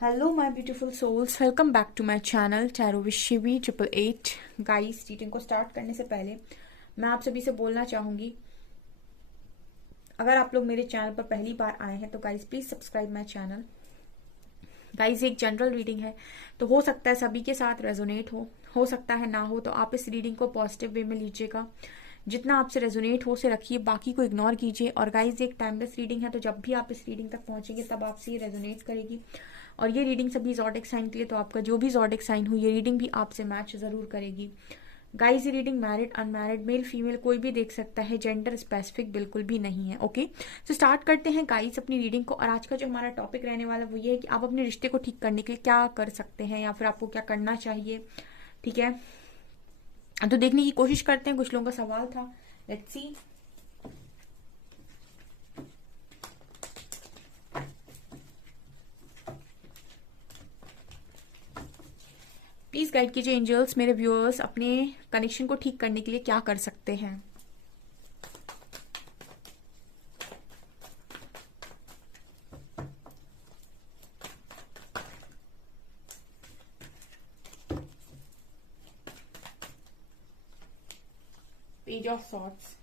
Hello my beautiful souls, welcome back to my channel tarot with Shivi 888। Guys, reading को start करने से पहले मैं आप सभी से बोलना चाहूंगी, अगर आप लोग मेरे चैनल पर पहली बार आए हैं तो guys please subscribe my channel. Guys, एक जनरल रीडिंग है तो हो सकता है सभी के साथ रेजोनेट हो सकता है ना हो, तो आप इस रीडिंग को पॉजिटिव वे में लीजिएगा। जितना आपसे रेजोनेट हो से रखिए, बाकी को इग्नोर कीजिए। और गाइज, एक टाइमलेस रीडिंग है तो जब भी आप इस रीडिंग तक पहुंचेंगे तब आपसे ये रेजोनेट करेगी। और ये रीडिंग सभी ज़ोडिक साइन के लिए, तो आपका जो भी ज़ोडिक साइन हो ये रीडिंग भी आपसे मैच जरूर करेगी। गाइज, ये reading married unmarried male female कोई भी देख सकता है, जेंडर स्पेसिफिक बिल्कुल भी नहीं है। ओके, तो स्टार्ट करते हैं गाइज अपनी रीडिंग को। और आज का जो हमारा टॉपिक रहने वाला वो ये है कि आप अपने रिश्ते को ठीक करने के लिए क्या कर सकते हैं या फिर आपको क्या करना चाहिए। ठीक है, तो देखने की कोशिश करते हैं। कुछ लोगों का सवाल था, लेट्स सी। प्लीज गाइड कीजिए एंजल्स, मेरे व्यूअर्स अपने कनेक्शन को ठीक करने के लिए क्या कर सकते हैं। Page of swords,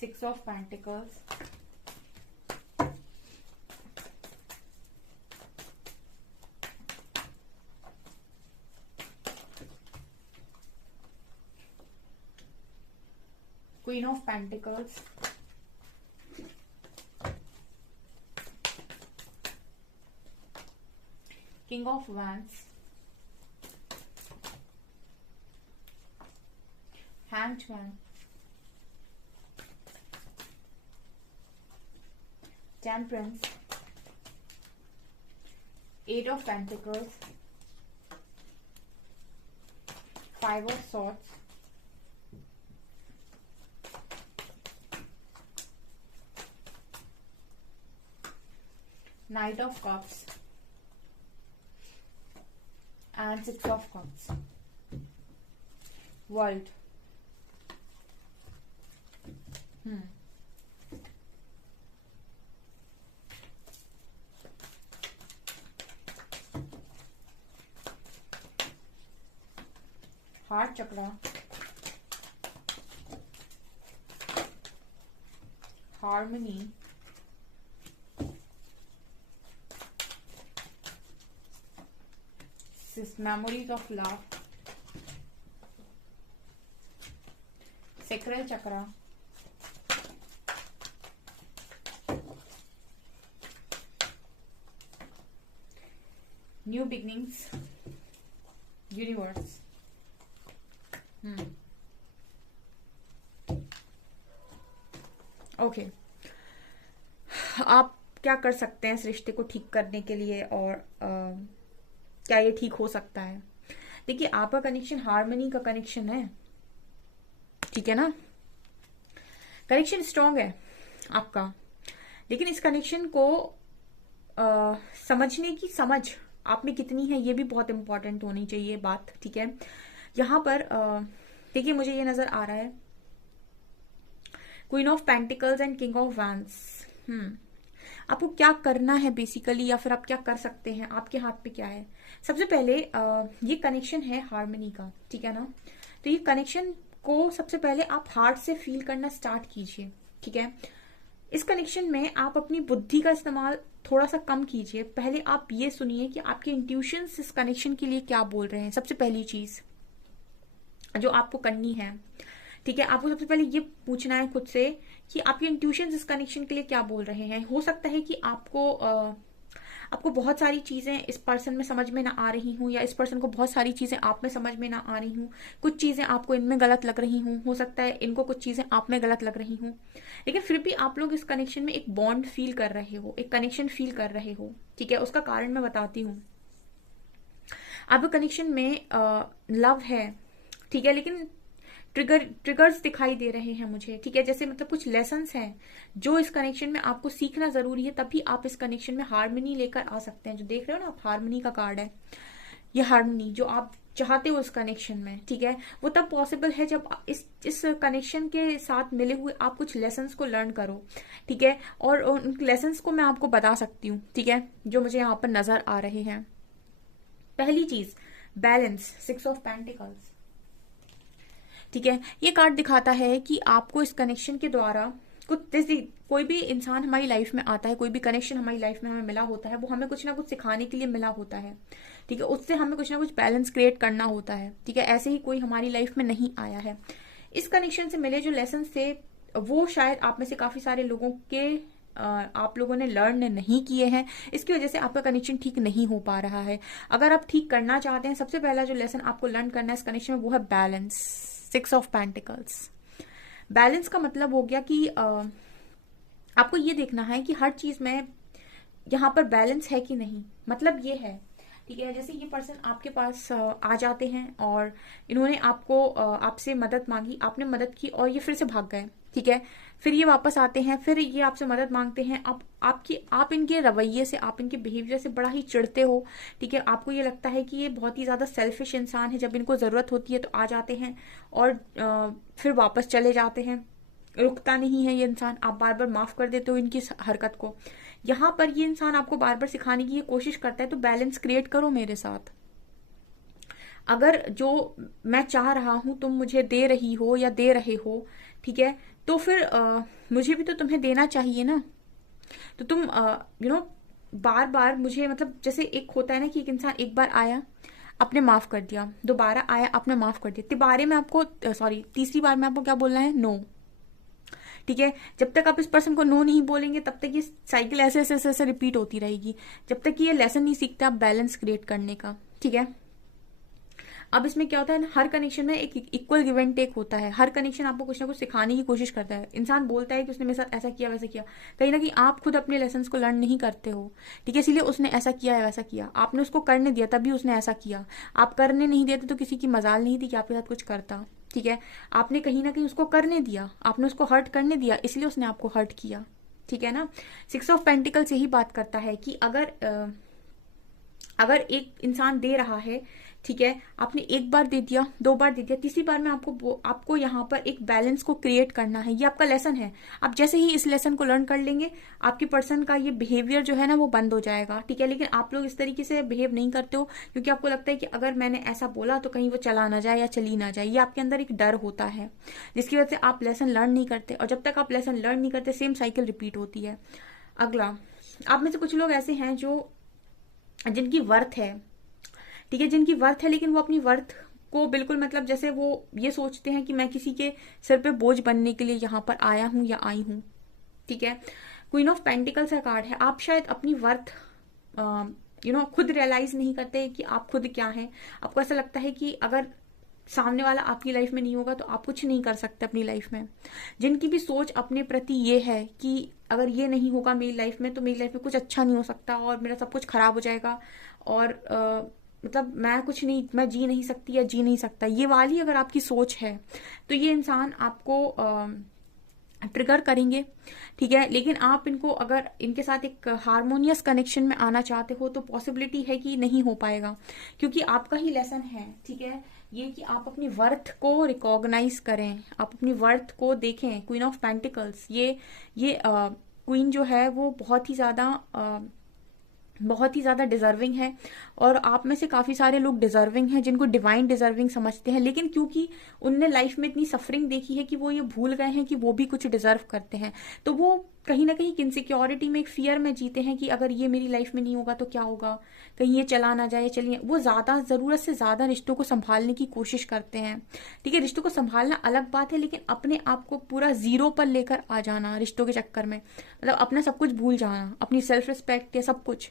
6 of pentacles, queen of pentacles, king of wands, hanged man, temperance, 8 of pentacles, 5 of swords, Knight of Cups and 6 of Cups. World. Heart Chakra, Harmony, Memories of Love, Sacral Chakra, New Beginnings, Universe. Okay, आप क्या कर सकते हैं इस रिश्ते को ठीक करने के लिए, और क्या ये ठीक हो सकता है। देखिए, आपका कनेक्शन हार्मनी का कनेक्शन है, ठीक है ना। कनेक्शन स्ट्रांग है आपका, लेकिन इस कनेक्शन को समझने की समझ आप में कितनी है ये भी बहुत इंपॉर्टेंट होनी चाहिए बात। ठीक है, यहाँ पर देखिए मुझे ये नजर आ रहा है, queen of pentacles and king of wands. आपको क्या करना है बेसिकली, या फिर आप क्या कर सकते हैं, आपके हाथ पे क्या है। सबसे पहले ये कनेक्शन है हार्मनी का, ठीक है ना। तो ये कनेक्शन को सबसे पहले आप हार्ट से फील करना स्टार्ट कीजिए। ठीक है, इस कनेक्शन में आप अपनी बुद्धि का इस्तेमाल थोड़ा सा कम कीजिए। पहले आप ये सुनिए कि आपके इंट्यूशंस इस कनेक्शन के लिए क्या बोल रहे हैं। सबसे पहली चीज जो आपको करनी है, ठीक है, आपको सबसे पहले ये पूछना है खुद से कि आपके इंट्यूशंस इस कनेक्शन के लिए क्या बोल रहे हैं। हो सकता है कि आपको बहुत सारी चीजें इस पर्सन में समझ में ना आ रही हूँ, या इस पर्सन को बहुत सारी चीजें आप में समझ में ना आ रही हूँ। कुछ चीजें आपको इनमें गलत लग रही हूँ, हो सकता है इनको कुछ चीजें आप में गलत लग रही हूँ, लेकिन फिर भी आप लोग इस कनेक्शन में एक बॉन्ड फील कर रहे हो, एक कनेक्शन फील कर रहे हो। ठीक है, उसका कारण मैं बताती हूँ। आपके कनेक्शन में लव है, ठीक है, लेकिन ट्रिगर्स दिखाई दे रहे हैं मुझे। ठीक है, जैसे मतलब कुछ लेसन्स हैं जो इस कनेक्शन में आपको सीखना जरूरी है, तभी आप इस कनेक्शन में हार्मनी लेकर आ सकते हैं। जो देख रहे हो ना आप, हार्मनी का कार्ड है ये। हार्मनी जो आप चाहते हो इस कनेक्शन में, ठीक है, वो तब पॉसिबल है जब इस कनेक्शन के साथ मिले हुए आप कुछ लेसन्स को लर्न करो, ठीक है। और उन लेसन्स को मैं आपको बता सकती हूँ, ठीक है, जो मुझे यहाँ पर नजर आ रहे हैं। पहली चीज, बैलेंस, 6 ऑफ पेंटिकल्स, ठीक है। ये कार्ड दिखाता है कि आपको इस कनेक्शन के द्वारा कुछ, जैसे कोई भी इंसान हमारी लाइफ में आता है, कोई भी कनेक्शन हमारी लाइफ में हमें मिला होता है, वो हमें कुछ ना कुछ सिखाने के लिए मिला होता है, ठीक है। उससे हमें कुछ ना कुछ बैलेंस क्रिएट करना होता है, ठीक है। ऐसे ही कोई हमारी लाइफ में नहीं आया है। इस कनेक्शन से मिले जो लेसन थे वो शायद आप में से काफी सारे लोगों के आप लोगों ने लर्न नहीं किए हैं, इसकी वजह से आपका कनेक्शन ठीक नहीं हो पा रहा है। अगर आप ठीक करना चाहते हैं, सबसे पहला जो लेसन आपको लर्न करना है इस कनेक्शन में वो है बैलेंस, 6 ऑफ पेंटिकल्स। बैलेंस का मतलब हो गया कि आपको ये देखना है कि हर चीज में यहाँ पर बैलेंस है कि नहीं। मतलब ये है, ठीक है, जैसे ये पर्सन आपके पास आ जाते हैं और इन्होंने आपको आपसे मदद मांगी, आपने मदद की और ये फिर से भाग गए, ठीक है। फिर ये वापस आते हैं, फिर ये आपसे मदद मांगते हैं। आप इनके रवैये से, आप इनके बिहेवियर से बड़ा ही चिढ़ते हो, ठीक है। आपको ये लगता है कि ये बहुत ही ज्यादा सेल्फिश इंसान है, जब इनको जरूरत होती है तो आ जाते हैं और फिर वापस चले जाते हैं, रुकता नहीं है ये इंसान। आप बार बार माफ कर देते हो इनकी हरकत को। यहाँ पर ये इंसान आपको बार बार सिखाने की ये कोशिश करता है, तो बैलेंस क्रिएट करो मेरे साथ। अगर जो मैं चाह रहा हूं तुम मुझे दे रही हो या दे रहे हो, ठीक है, तो फिर मुझे भी तो तुम्हें देना चाहिए ना। तो तुम बार बार मुझे, मतलब जैसे एक होता है ना कि एक इंसान एक बार आया, आपने माफ कर दिया, दोबारा आया, आपने माफ कर दिया, तिबारे में आपको तीसरी बार में आपको क्या बोलना है? नो, ठीक है। जब तक आप इस पर्सन को नो नहीं बोलेंगे तब तक ये साइकिल ऐसे ऐसे ऐसे ऐसे रिपीट होती रहेगी, जब तक कि ये लेसन नहीं सीखता आप बैलेंस क्रिएट करने का, ठीक है। अब इसमें क्या होता है ना, हर कनेक्शन में एक इक्वल गिव एंड टेक होता है। हर कनेक्शन आपको कुछ ना कुछ सिखाने की कोशिश करता है। इंसान बोलता है कि उसने मेरे साथ ऐसा किया वैसा किया, कहीं ना कहीं आप खुद अपने लेसन्स को लर्न नहीं करते हो, ठीक है। इसीलिए उसने ऐसा किया है वैसा किया, आपने उसको करने दिया तभी उसने ऐसा किया। आप करने नहीं देते तो किसी की मजाल नहीं थी कि आपके साथ कुछ करता, ठीक है। आपने कहीं ना कहीं उसको करने दिया, आपने उसको हर्ट करने दिया, इसलिए उसने आपको हर्ट किया, ठीक है ना। 6 ऑफ पेंटिकल्स यही बात करता है कि अगर एक इंसान दे रहा है, ठीक है, आपने एक बार दे दिया, दो बार दे दिया, तीसरी बार में आपको यहाँ पर एक बैलेंस को क्रिएट करना है। ये आपका लेसन है। आप जैसे ही इस लेसन को लर्न कर लेंगे, आपकी पर्सन का ये बिहेवियर जो है ना वो बंद हो जाएगा, ठीक है। लेकिन आप लोग इस तरीके से बिहेव नहीं करते हो क्योंकि आपको लगता है कि अगर मैंने ऐसा बोला तो कहीं वो चला ना जाए या चली ना जाए। ये आपके अंदर एक डर होता है जिसकी वजह से आप लेसन लर्न नहीं करते, और जब तक आप लेसन लर्न नहीं करते सेम साइकिल रिपीट होती है। अगला, आप में से कुछ लोग ऐसे हैं जिनकी वर्थ है, ठीक है, जिनकी वर्थ है, लेकिन वो अपनी वर्थ को बिल्कुल, मतलब जैसे वो ये सोचते हैं कि मैं किसी के सिर पे बोझ बनने के लिए यहाँ पर आया हूं या आई हूं, ठीक है। क्वीन ऑफ पेंटिकल्स का कार्ड है। आप शायद अपनी वर्थ खुद रियलाइज नहीं करते कि आप खुद क्या हैं। आपको ऐसा लगता है कि अगर सामने वाला आपकी लाइफ में नहीं होगा तो आप कुछ नहीं कर सकते अपनी लाइफ में। जिनकी भी सोच अपने प्रति ये है कि अगर ये नहीं होगा मेरी लाइफ में तो मेरी लाइफ में कुछ अच्छा नहीं हो सकता और मेरा सब कुछ खराब हो जाएगा, और मतलब मैं जी नहीं सकती या जी नहीं सकता, ये वाली अगर आपकी सोच है तो ये इंसान आपको ट्रिगर करेंगे, ठीक है। लेकिन आप इनको, अगर इनके साथ एक हार्मोनियस कनेक्शन में आना चाहते हो तो पॉसिबिलिटी है कि नहीं हो पाएगा, क्योंकि आपका ही लेसन है, ठीक है, ये कि आप अपनी वर्थ को रिकॉग्नाइज करें, आप अपनी वर्थ को देखें। क्वीन ऑफ पेंटिकल्स, ये क्वीन जो है वो बहुत ही ज्यादा डिजर्विंग है, और आप में से काफी सारे लोग डिजर्विंग हैं जिनको डिवाइन डिजर्विंग समझते हैं, लेकिन क्योंकि उनने लाइफ में इतनी सफरिंग देखी है कि वो ये भूल गए हैं कि वो भी कुछ डिजर्व करते हैं, तो वो कहीं ना कहीं इनसिक्योरिटी में, एक फियर में जीते हैं कि अगर ये मेरी लाइफ में नहीं होगा तो क्या होगा, कहीं ये चला ना जाए, चलिए। वो ज्यादा जरूरत से ज्यादा रिश्तों को संभालने की कोशिश करते हैं, ठीक है। रिश्तों को संभालना अलग बात है, लेकिन अपने आप को पूरा जीरो पर लेकर आ जाना रिश्तों के चक्कर में, मतलब अपना सब कुछ भूल जाना, अपनी सेल्फ रिस्पेक्ट या सब कुछ,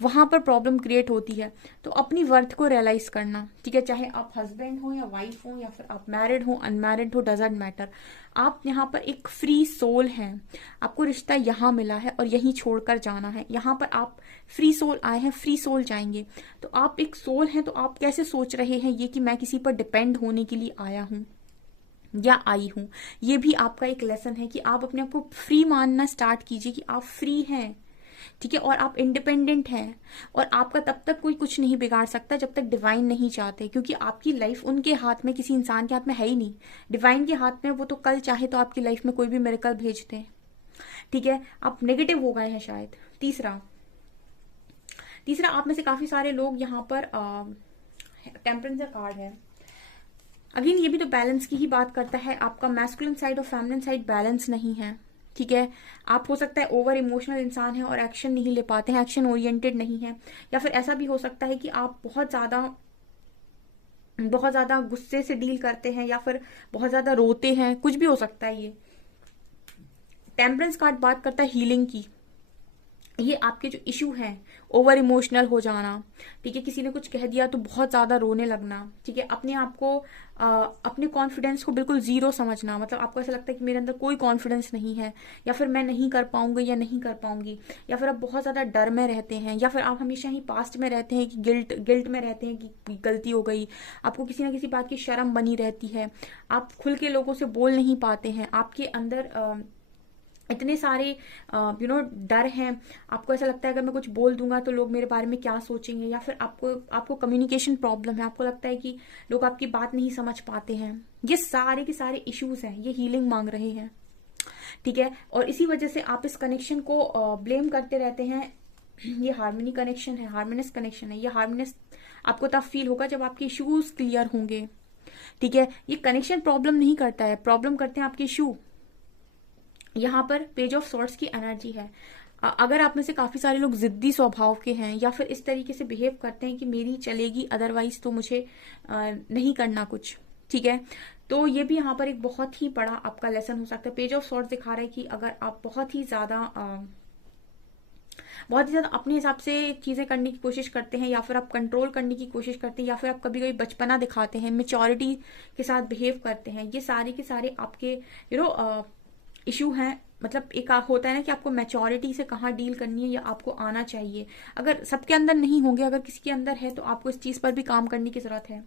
वहां पर प्रॉब्लम क्रिएट होती है। तो अपनी वर्थ को रियलाइज करना, ठीक है, चाहे आप हस्बैंड हो या वाइफ हो या फिर आप मैरिड हो अनमैरिड हो, डजंट मैटर। आप यहाँ पर एक फ्री सोल हैं, आपको रिश्ता यहाँ मिला है और यहीं छोड़कर जाना है। यहाँ पर आप फ्री सोल आए हैं, फ्री सोल जाएंगे। तो आप एक सोल हैं, तो आप कैसे सोच रहे हैं ये कि मैं किसी पर डिपेंड होने के लिए आया हूं या आई हूं। ये भी आपका एक लेसन है कि आप अपने आप को फ्री मानना स्टार्ट कीजिए कि आप फ्री हैं, ठीक है, और आप इंडिपेंडेंट हैं, और आपका तब तक कोई कुछ नहीं बिगाड़ सकता जब तक डिवाइन नहीं चाहते, क्योंकि आपकी लाइफ उनके हाथ में, किसी इंसान के हाथ में है ही नहीं, डिवाइन के हाथ में। वो तो कल चाहे तो आपकी लाइफ में कोई भी मिरेकल भेज दे। ठीक है, आप नेगेटिव हो गए हैं शायद। तीसरा तीसरा आप में से काफी सारे लोग यहाँ पर टेम्परेंस का कार्ड है। अगेन ये भी तो बैलेंस की ही बात करता है। आपका मैस्कुलिन साइड और फेमिनिन साइड बैलेंस नहीं है। ठीक है, आप हो सकता है ओवर इमोशनल इंसान है और एक्शन नहीं ले पाते हैं, एक्शन ओरिएंटेड नहीं है, या फिर ऐसा भी हो सकता है कि आप बहुत ज्यादा गुस्से से डील करते हैं, या फिर बहुत ज्यादा रोते हैं, कुछ भी हो सकता है। ये टेम्परेंस कार्ड बात करता है हीलिंग की। ये आपके जो इशू है, ओवर इमोशनल हो जाना, ठीक है, किसी ने कुछ कह दिया तो बहुत ज्यादा रोने लगना, ठीक है, अपने आप को अपने कॉन्फिडेंस को बिल्कुल जीरो समझना, मतलब आपको ऐसा लगता है कि मेरे अंदर कोई कॉन्फिडेंस नहीं है, या फिर मैं नहीं कर पाऊंगी या नहीं कर पाऊंगी, या फिर आप बहुत ज्यादा डर में रहते हैं, या फिर आप हमेशा ही पास्ट में रहते हैं कि गिल्ट में रहते हैं कि गलती हो गई, आपको किसी ना किसी बात की शर्म बनी रहती है, आप खुल के लोगों से बोल नहीं पाते हैं, आपके अंदर इतने सारे डर हैं, आपको ऐसा लगता है अगर मैं कुछ बोल दूंगा तो लोग मेरे बारे में क्या सोचेंगे, या फिर आपको कम्युनिकेशन प्रॉब्लम है, आपको लगता है कि लोग आपकी बात नहीं समझ पाते हैं। ये सारे के सारे इश्यूज हैं, ये हीलिंग मांग रहे हैं। ठीक है, और इसी वजह से आप इस कनेक्शन को ब्लेम करते रहते हैं। ये हार्मनी कनेक्शन है, हार्मोनियस कनेक्शन है। ये हार्मोनियस आपको तब फील होगा जब आपके इश्यूज क्लियर होंगे। ठीक है, ये कनेक्शन प्रॉब्लम नहीं करता है, प्रॉब्लम करते हैं आपके इशू। यहाँ पर पेज ऑफ सॉर्ड्स की एनर्जी है। अगर आप में से काफी सारे लोग जिद्दी स्वभाव के हैं, या फिर इस तरीके से बिहेव करते हैं कि मेरी चलेगी अदरवाइज तो मुझे नहीं करना कुछ, ठीक है, तो ये भी यहाँ पर एक बहुत ही बड़ा आपका लेसन हो सकता है। पेज ऑफ सॉर्ड्स दिखा रहा है कि अगर आप बहुत ही ज्यादा अपने हिसाब से चीजें करने की कोशिश करते हैं, या फिर आप कंट्रोल करने की कोशिश करते हैं, या फिर आप कभी कभी बचपना दिखाते हैं, मेच्योरिटी के साथ बिहेव करते हैं, ये सारे के सारे आपके इशू हैं। मतलब एक होता है ना कि आपको मैच्योरिटी से कहाँ डील करनी है, या आपको आना चाहिए। अगर सबके अंदर नहीं होंगे, अगर किसी के अंदर है तो आपको इस चीज पर भी काम करने की जरूरत है।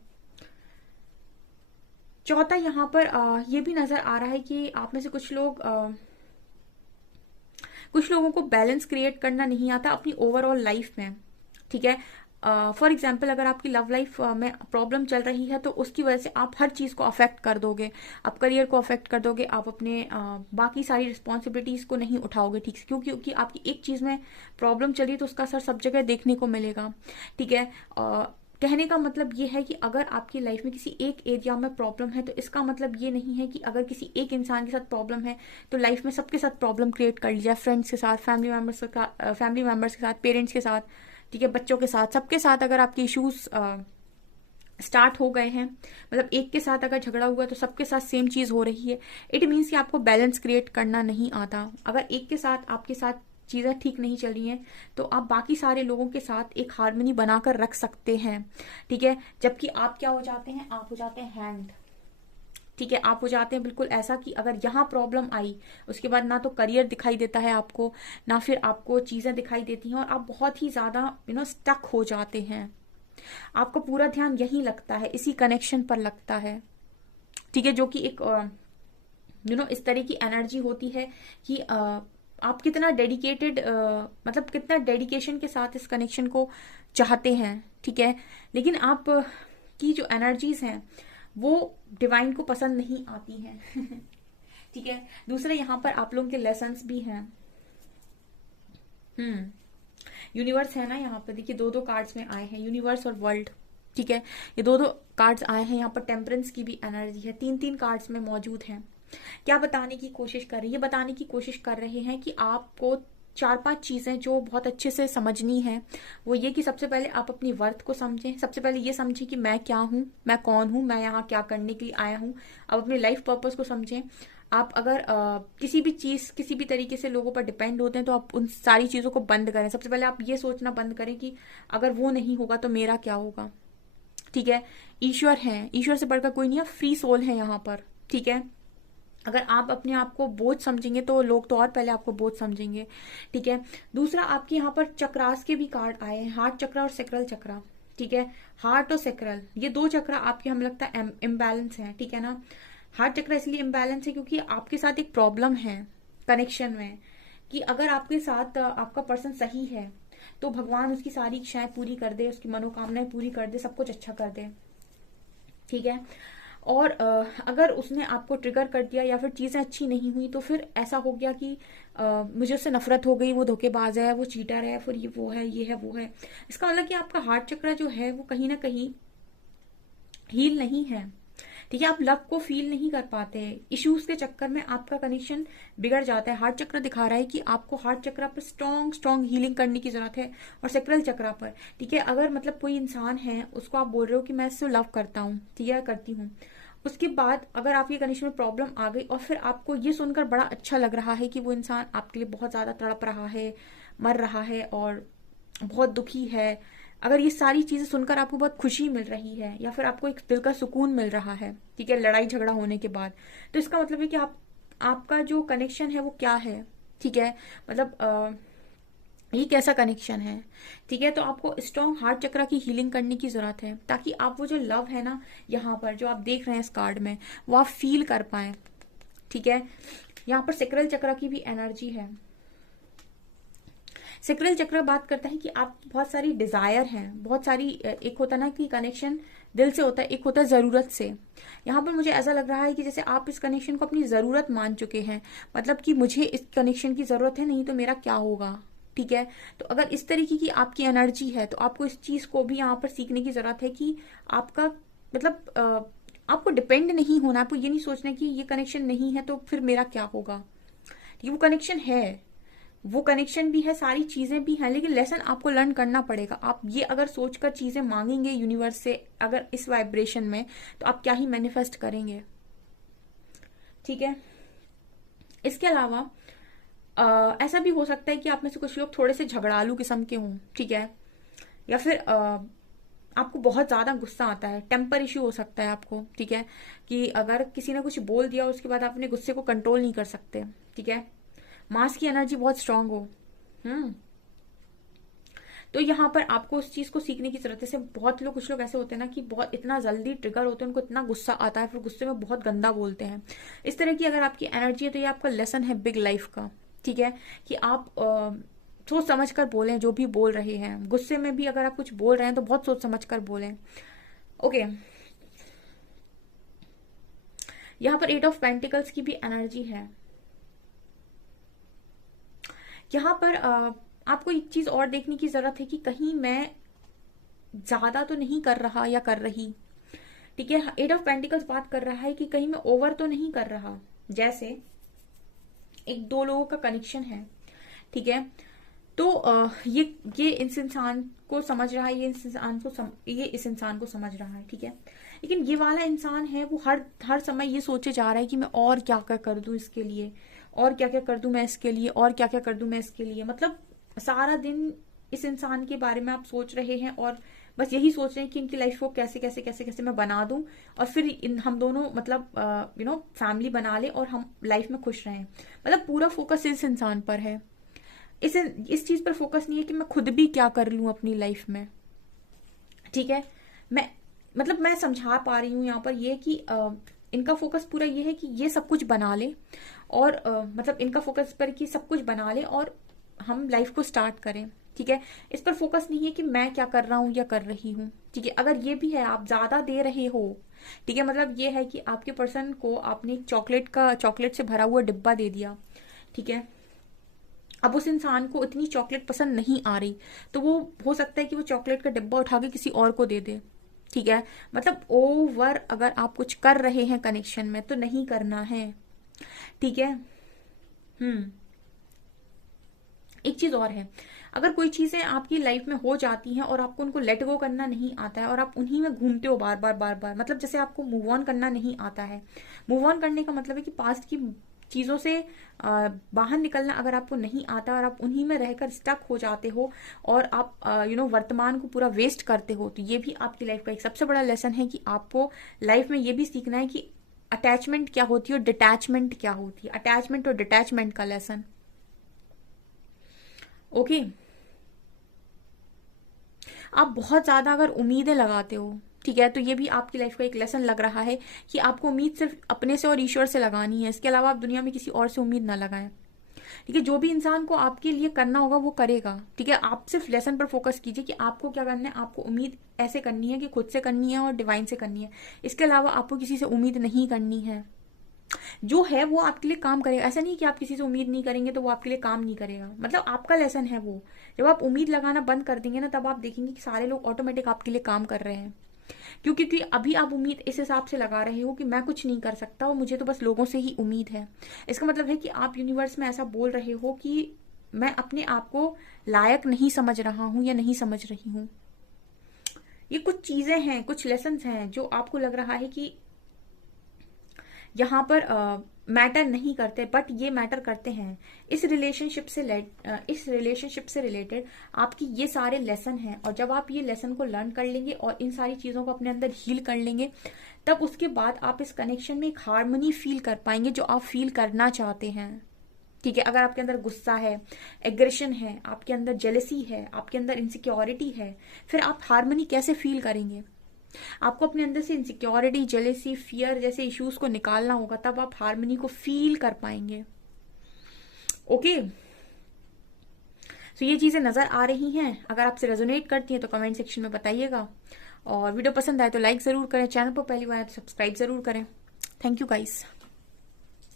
चौथा यहाँ पर ये भी नजर आ रहा है कि आप में से कुछ लोगों को बैलेंस क्रिएट करना नहीं आता अपनी ओवरऑल लाइफ में। ठीक है, फॉर एग्जाम्पल अगर आपकी लव लाइफ में प्रॉब्लम चल रही है तो उसकी वजह से आप हर चीज को अफेक्ट कर दोगे, आप करियर को अफेक्ट कर दोगे, आप अपने बाकी सारी रिस्पॉन्सिबिलिटीज को नहीं उठाओगे ठीक से, क्योंकि आपकी एक चीज में प्रॉब्लम चली तो उसका असर सब जगह देखने को मिलेगा। ठीक है, कहने का मतलब ये है कि अगर आपकी लाइफ में किसी एक एरिया में प्रॉब्लम है तो इसका मतलब ये नहीं है कि अगर किसी एक इंसान के साथ प्रॉब्लम है तो लाइफ में सबके साथ प्रॉब्लम क्रिएट कर लिया, फ्रेंड्स के साथ, फैमिली मेंबर्स के साथ, पेरेंट्स के साथ, ठीक है, बच्चों के साथ, सबके साथ अगर आपके इश्यूज स्टार्ट हो गए हैं, मतलब एक के साथ अगर झगड़ा हुआ तो सबके साथ सेम चीज हो रही है, इट मीन्स कि आपको बैलेंस क्रिएट करना नहीं आता। अगर एक के साथ आपके साथ चीजें ठीक नहीं चल रही हैं तो आप बाकी सारे लोगों के साथ एक हार्मनी बनाकर रख सकते हैं। ठीक है, जबकि आप क्या हो जाते हैं, आप हो जाते हैं हैंड। ठीक है, आप हो जाते हैं बिल्कुल ऐसा कि अगर यहाँ प्रॉब्लम आई उसके बाद ना तो करियर दिखाई देता है आपको, ना फिर आपको चीजें दिखाई देती हैं, और आप बहुत ही ज्यादा स्टक हो जाते हैं। आपका पूरा ध्यान यही लगता है, इसी कनेक्शन पर लगता है। ठीक है, जो कि एक इस तरह की एनर्जी होती है कि आप कितना डेडिकेटेड मतलब कितना डेडिकेशन के साथ इस कनेक्शन को चाहते हैं। ठीक है, लेकिन आप की जो एनर्जीज हैं वो डिवाइन को पसंद नहीं आती हैं। ठीक है, दूसरा यहाँ पर आप लोगों के लेसन्स भी हैं। यूनिवर्स है ना, यहाँ पर देखिए दो कार्ड्स में आए हैं, यूनिवर्स और वर्ल्ड। ठीक है, ये दो कार्ड्स आए हैं। यहाँ पर टेम्परेंस की भी एनर्जी है, 3 कार्ड्स में मौजूद है। क्या बताने की कोशिश कर रहे हैं, ये बताने की कोशिश कर रहे हैं कि आपको 4-5 चीजें जो बहुत अच्छे से समझनी है, वो ये कि सबसे पहले आप अपनी वर्थ को समझें। सबसे पहले ये समझें कि मैं क्या हूँ, मैं कौन हूँ, मैं यहाँ क्या करने के लिए आया हूँ। आप अपने लाइफ पर्पस को समझें। आप अगर किसी भी तरीके से लोगों पर डिपेंड होते हैं तो आप उन सारी चीजों को बंद करें। सबसे पहले आप ये सोचना बंद करें कि अगर वो नहीं होगा तो मेरा क्या होगा। ठीक है, ईश्वर है, ईश्वर से बढ़कर कोई नहीं है, फ्री सोल है यहाँ पर। ठीक है, अगर आप अपने आप को बोझ समझेंगे तो लोग तो और पहले आपको बोझ समझेंगे। ठीक है, दूसरा आपके यहाँ पर चक्रास के भी कार्ड आए हैं, हार्ट चक्रा और सेक्रल चक्रा। ठीक है, हार्ट और सेक्रल ये 2 चक्रा आपके हमें लगता है इम्बैलेंस है। ठीक है ना, हार्ट चक्रा इसलिए इम्बैलेंस है क्योंकि आपके साथ एक प्रॉब्लम है कनेक्शन में कि अगर आपके साथ आपका पर्सन सही है तो भगवान उसकी सारी इच्छाएं पूरी कर दे, उसकी मनोकामनाएं पूरी कर दे, सब कुछ अच्छा कर दे, ठीक है। और अगर उसने आपको ट्रिगर कर दिया या फिर चीज़ें अच्छी नहीं हुई तो फिर ऐसा हो गया कि मुझे उससे नफरत हो गई, वो धोखेबाज है, वो चीटर है, फिर ये वो है, ये है, वो है। इसका मतलब कि आपका हार्ट चक्र जो है वो कहीं ना कहीं हील नहीं है, ठीक है। आप लव को फील नहीं कर पाते, इश्यूज के चक्कर में आपका कनेक्शन बिगड़ जाता है। हार्ट चक्र दिखा रहा है कि आपको हार्ट चक्र पर स्ट्रॉन्ग स्ट्रॉन्ग हीलिंग करने की जरूरत है, और सेक्रल चक्र पर, ठीक है। अगर मतलब कोई इंसान है, उसको आप बोल रहे हो कि मैं इससे लव करता हूँ, ठीक है, करती हूँ, उसके बाद अगर आपके कनेक्शन में प्रॉब्लम आ गई और फिर आपको ये सुनकर बड़ा अच्छा लग रहा है कि वो इंसान आपके लिए बहुत ज्यादा तड़प रहा है, मर रहा है और बहुत दुखी है, अगर ये सारी चीजें सुनकर आपको बहुत खुशी मिल रही है या फिर आपको एक दिल का सुकून मिल रहा है, ठीक है, लड़ाई झगड़ा होने के बाद, तो इसका मतलब है कि आपका जो कनेक्शन है वो क्या है, ठीक है। मतलब ये कैसा कनेक्शन है, ठीक है। तो आपको स्ट्रॉन्ग हार्ट चक्र की हीलिंग करने की जरूरत है, ताकि आप वो जो लव है ना, यहाँ पर जो आप देख रहे हैं इस कार्ड में, वो आप फील कर पाए, ठीक है। यहाँ पर सेक्रल चक्र की भी एनर्जी है। सेक्रल चक्र बात करता है कि आप बहुत सारी डिजायर हैं, बहुत सारी, एक होता ना कि कनेक्शन दिल से होता है, एक होता है जरूरत से। यहाँ पर मुझे ऐसा लग रहा है कि जैसे आप इस कनेक्शन को अपनी जरूरत मान चुके हैं, मतलब कि मुझे इस कनेक्शन की जरूरत है, नहीं तो मेरा क्या होगा, ठीक है। तो अगर इस तरीके की आपकी एनर्जी है तो आपको इस चीज को भी यहाँ पर सीखने की जरूरत है कि आपका मतलब आपको डिपेंड नहीं होना, आपको ये नहीं सोचना कि ये कनेक्शन नहीं है तो फिर मेरा क्या होगा, ये वो कनेक्शन है, वो कनेक्शन भी है, सारी चीजें भी हैं, लेकिन लेसन आपको लर्न करना पड़ेगा। आप ये अगर सोचकर चीजें मांगेंगे यूनिवर्स से, अगर इस वाइब्रेशन में, तो आप क्या ही मैनिफेस्ट करेंगे, ठीक है। इसके अलावा ऐसा भी हो सकता है कि आप में से कुछ लोग थोड़े से झगड़ालू किस्म के हों, ठीक है, या फिर आपको बहुत ज्यादा गुस्सा आता है, टेम्पर इश्यू हो सकता है आपको, ठीक है, कि अगर किसी ने कुछ बोल दिया उसके बाद आप अपने गुस्से को कंट्रोल नहीं कर सकते, ठीक है। मास की एनर्जी बहुत स्ट्रांग हो, हम्म। तो यहाँ पर आपको उस चीज को सीखने की जरूरत है। जैसे बहुत लोग, कुछ लोग ऐसे होते हैं ना कि बहुत इतना जल्दी ट्रिगर होते हैं, उनको इतना गुस्सा आता है, फिर गुस्से में बहुत गंदा बोलते हैं। इस तरह की अगर आपकी एनर्जी है तो ये आपका लेसन है बिग लाइफ का, ठीक है, कि आप सोच समझ कर बोलें जो भी बोल रहे हैं। गुस्से में भी अगर आप कुछ बोल रहे हैं तो बहुत सोच समझ कर बोलें, ओके। यहाँ पर 8 ऑफ पेंटिकल्स की भी एनर्जी है। यहाँ पर आपको एक चीज और देखने की जरूरत है कि कहीं मैं ज्यादा तो नहीं कर रहा या कर रही, ठीक है। 8 ऑफ पेंटिकल्स बात कर रहा है कि कहीं मैं ओवर तो नहीं कर रहा। जैसे एक दो लोगों का कनेक्शन है, ठीक है, तो ये इस इंसान को समझ रहा है, ये इस इंसान को समझ रहा है, ठीक है। लेकिन ये वाला इंसान है वो हर समय ये सोचे जा रहा है कि मैं और क्या क्या कर दूं इसके लिए, और क्या क्या कर दूं मैं इसके लिए, और क्या क्या कर दूं मैं इसके लिए। मतलब सारा दिन इस इंसान के बारे में आप सोच रहे हैं और बस यही सोच रहे हैं कि इनकी लाइफ को कैसे कैसे कैसे कैसे मैं बना दूं, और फिर हम दोनों मतलब फैमिली बना ले और हम लाइफ में खुश रहें। मतलब पूरा फोकस इस इंसान पर है, इस चीज पर फोकस नहीं है कि मैं खुद भी क्या कर लूं अपनी लाइफ में, ठीक है। मैं समझा पा रही हूँ यहाँ पर ये कि इनका फोकस पूरा ये है कि ये सब कुछ बना ले, और मतलब इनका फोकस पर कि सब कुछ बना ले और हम लाइफ को स्टार्ट करें, ठीक है। इस पर फोकस नहीं है कि मैं क्या कर रहा हूँ या कर रही हूँ, ठीक है। अगर ये भी है, आप ज्यादा दे रहे हो, ठीक है, मतलब ये है कि आपके पर्सन को आपने एक चॉकलेट से भरा हुआ डिब्बा दे दिया, ठीक है। अब उस इंसान को इतनी चॉकलेट पसंद नहीं आ रही, तो वो हो सकता है कि वो चॉकलेट का डिब्बा उठा के किसी और को दे दे, ठीक है। मतलब ओवर अगर आप कुछ कर रहे हैं कनेक्शन में तो नहीं करना है, ठीक है। हम्म। एक चीज और है, अगर कोई चीजें आपकी लाइफ में हो जाती हैं और आपको उनको लेट गो करना नहीं आता है और आप उन्हीं में घूमते हो बार बार बार बार, मतलब जैसे आपको मूव ऑन करना नहीं आता है। मूव ऑन करने का मतलब है कि पास्ट की चीजों से बाहर निकलना अगर आपको नहीं आता और आप उन्हीं में रहकर स्टक हो जाते हो और आप वर्तमान को पूरा वेस्ट करते हो, तो ये भी आपकी लाइफ का एक सबसे बड़ा लेसन है कि आपको लाइफ में ये भी सीखना है कि अटैचमेंट क्या होती है और डिटैचमेंट क्या होती है। अटैचमेंट और डिटैचमेंट का लेसन, ओके। आप बहुत ज्यादा अगर उम्मीदें लगाते हो, ठीक है, तो ये भी आपकी लाइफ का एक लेसन लग रहा है कि आपको उम्मीद सिर्फ अपने से और ईश्वर से लगानी है, इसके अलावा आप दुनिया में किसी और से उम्मीद ना लगाएं। ठीक है, जो भी इंसान को आपके लिए करना होगा वो करेगा। ठीक है, आप सिर्फ लेसन पर फोकस कीजिए कि आपको क्या करना है। आपको उम्मीद ऐसे करनी है कि खुद से करनी है और डिवाइन से करनी है, इसके अलावा आपको किसी से उम्मीद नहीं करनी है। जो है वो आपके लिए काम करेगा। ऐसा नहीं कि आप किसी से उम्मीद नहीं करेंगे तो वो आपके लिए काम नहीं करेगा, मतलब आपका लेसन है वो। जब आप उम्मीद लगाना बंद कर देंगे ना, तब आप देखेंगे कि सारे लोग ऑटोमेटिक आपके लिए काम कर रहे हैं। क्योंकि अभी आप उम्मीद इस हिसाब से लगा रहे हो कि मैं कुछ नहीं कर सकता और मुझे तो बस लोगों से ही उम्मीद है। इसका मतलब है कि आप यूनिवर्स में ऐसा बोल रहे हो कि मैं अपने आप को लायक नहीं समझ रहा हूं या नहीं समझ रही हूं। ये कुछ चीजें हैं, कुछ लेसन्स हैं जो आपको लग रहा है कि यहाँ पर मैटर नहीं करते, बट ये मैटर करते हैं। इस रिलेशनशिप से रिलेटेड आपकी ये सारे लेसन हैं, और जब आप ये लेसन को लर्न कर लेंगे और इन सारी चीज़ों को अपने अंदर हील कर लेंगे, तब उसके बाद आप इस कनेक्शन में एक हार्मनी फील कर पाएंगे जो आप फील करना चाहते हैं। ठीक है, अगर आपके अंदर गुस्सा है, एग्रेशन है, आपके अंदर जेलसी है, आपके अंदर इनसिक्योरिटी है, फिर आप हार्मनी कैसे फील करेंगे? आपको अपने अंदर से इनसिक्योरिटी, जेलेसी, फियर जैसे इश्यूज को निकालना होगा, तब आप हार्मनी को फील कर पाएंगे। ओके, तो ये चीजें नजर आ रही हैं। अगर आपसे रेजोनेट करती हैं तो कमेंट सेक्शन में बताइएगा, और वीडियो पसंद आए तो लाइक जरूर करें, चैनल पर पहली बार तो सब्सक्राइब जरूर करें। Thank you guys.